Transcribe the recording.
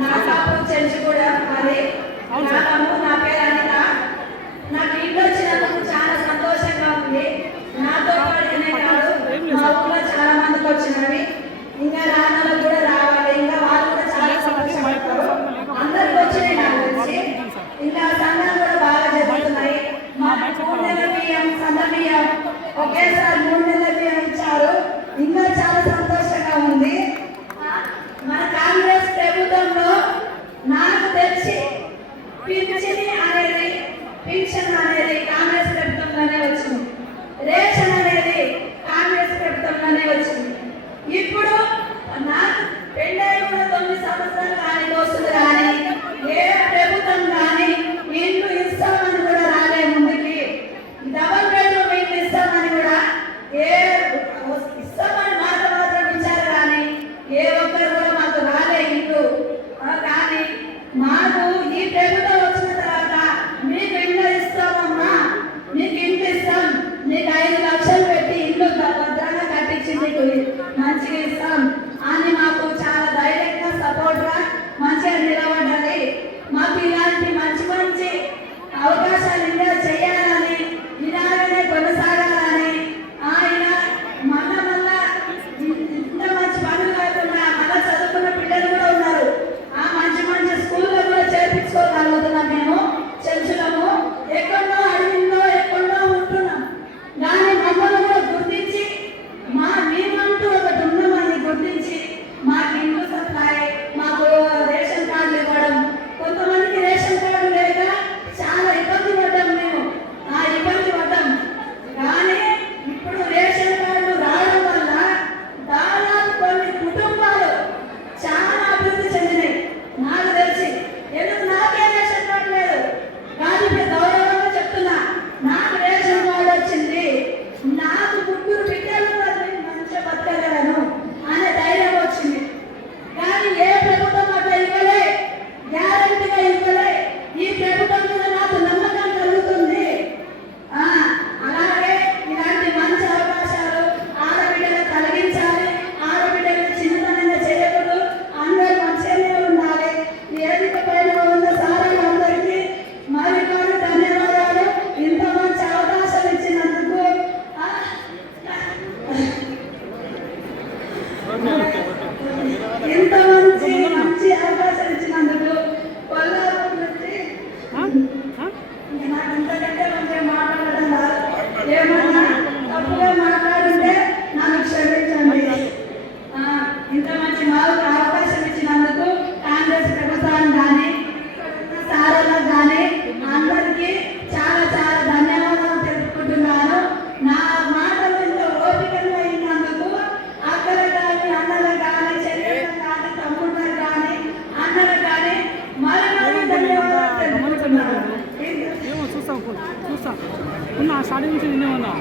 నా కాపు చెంచు కూడా మరి నా పేరు అనిత. నాకు ఇంట్లో వచ్చినందుకు చాలా సంతోషంగా ఉంది. నాతో పాటునే కాదు మా ఊళ్ళో చాలా మందికి వచ్చినవి, ఇంకా రాళ్ళకు కూడా రావాలి. ఇంకా వాళ్ళు కూడా చాలా సంతోషపడతారు. అందరికి వచ్చినాయి నాకు వచ్చి. ఇంకా సంఘాలు కూడా బాగా జరుగుతున్నాయి. మా 3 నెలల బియ్యం సన్న బియ్యం ఒకేసారి 3 నెలల బియ్యం ఇచ్చారు. ఇంకా చాలా సంతోషంగా ఉంది. మన కాంగ్రెస్ ప్రభుత్వంలో నాకు తెలిసి పింఛన్ అనేది కాంగ్రెస్ ప్రభుత్వంలోనే వచ్చింది. రేషన్ అనేది కాంగ్రెస్ ప్రభుత్వంలోనే వచ్చింది. ఇప్పుడు నాకు పెళ్ళై కూడా 9 సంవత్సరాలు కానీ వస్తుంది, కానీ ఏ ప్రభుత్వం కానీ ఇల్లు ఇస్తామని కూడా రాలే. ముందుకి డబల్ బెడ్రూమ్ ఇల్లు ఇస్తామని కూడా ఇస్తామని మాట మాత్రం ఇచ్చారు, కానీ ఏ ఒక్కరు కూడా మాకు రాలే ఇల్లు. కానీ మాకు ఈ ప్రభుత్వం వచ్చిన తర్వాత మీకు ఇల్లు ఇస్తామమ్మా, మీకు ఇల్లు ఇస్తాం, నీకు 5 లక్షలు పెట్టి ఇల్లు భద్రంగా కట్టించి మీకు మంచిగా ఇస్తాం అని మాకు చాలా ధైర్యంగా సపోర్ట్గా మంచిగా నిలబడ్డది. మాకు ఇలాంటి మంచి మంచి అవకాశాలు ఇంకా చేయాలని, ఇలాగనే కొనసాగాలని, ఆయన మళ్ళా ఇంత మంచి పనులు కాకుండా మళ్ళా చదువుకున్న పిల్లలు కూడా ఉన్నారు. ఆ మంచి మంచి స్కూల్లో కూడా చేర్పించుకోగలుగుతున్నాం. మేము చెంచులము ఎక్కడో అడవిలో ఎక్కడో ఉంటున్నాం, కానీ మమ్మల్ని కూడా గుర్తించి మేమంటూ ఒకటి ఉన్నామని గుర్తించి మాకు ఇల్లు సప్లై, మాకు రేషన్ కార్డులు ఇవ్వడం. కొంతమందికి రేషన్ కార్డు లేక చాలా ఇబ్బంది పడ్డాం. మేము ఆ ఇబ్బంది పడ్డాం, కానీ ఇప్పుడు రేషన్ కార్డు రావడం వల్ల దాదాపు కొన్ని కుటుంబాలు చాలా అభివృద్ధి చెందినాయి నాకు తెలిసి. ఎందుకు నాకే రేషన్ కార్డు లేదు, కానీ ఇప్పుడు గౌరవంగా చెప్తున్నా, నాకు రేషన్ కార్డు వచ్చింది, నాకు 3 బిడ్డలు మంచిగా బతకగలను అనే ధైర్యం వచ్చింది. కానీ ఏ ప్రభుత్వం అట్లా ఇవ్వలే, గ్యారెంటీగా ఇవ్వలే. ఈ ప్రభుత్వం మీద నాకు నమ్మకం కలుగుతుంది. అలాగే ఇలాంటి మంచి అవకాశాలు ఆడబిడ్డలు కలిగించాలి. ఆడబిడ్డలు చిన్నతనంగా చేయకూడదు, అందరూ మంచిగానే ఉండాలి. వేదిక పైన ఉన్న సారాలు అందరికీ మరి ధన్యవాదాలు. ఇంత మంచి అవకాశం ఇచ్చినందుకు. ఇంత మంచి అవకాశం ఇచ్చినందుకు కొల్లాపూర్ నుంచి నాకు ఇంతకంటే మంచిగా మాట్లాడడం రాదు. ఏమన్నా తప్పుగా మాట్లాడుంటే నన్ను క్షమించండి. ఇంత మంచి మాకు అవకాశం ఇచ్చినందుకు కాంగ్రెస్ ప్రభుత్వానికి కానీ సారాలకు కానీ అందరికీ చాలా చాలా ధన్యవాదాలు తెలుపుకుంటున్నాను. నా మాటలు ఇంత ఓపికగా అయినందుకు అక్కలకు కానీ అన్నలకు కానీ చెల్లెలకు కానీ తమ్ముళ్ళకు కానీ అన్నలకు కానీ మరి ధన్యవాదాలు తెలుపుకుంటున్నాను. చూస్తాం స్టార్టింగ్ నుంచి నిన్నే ఉన్నా.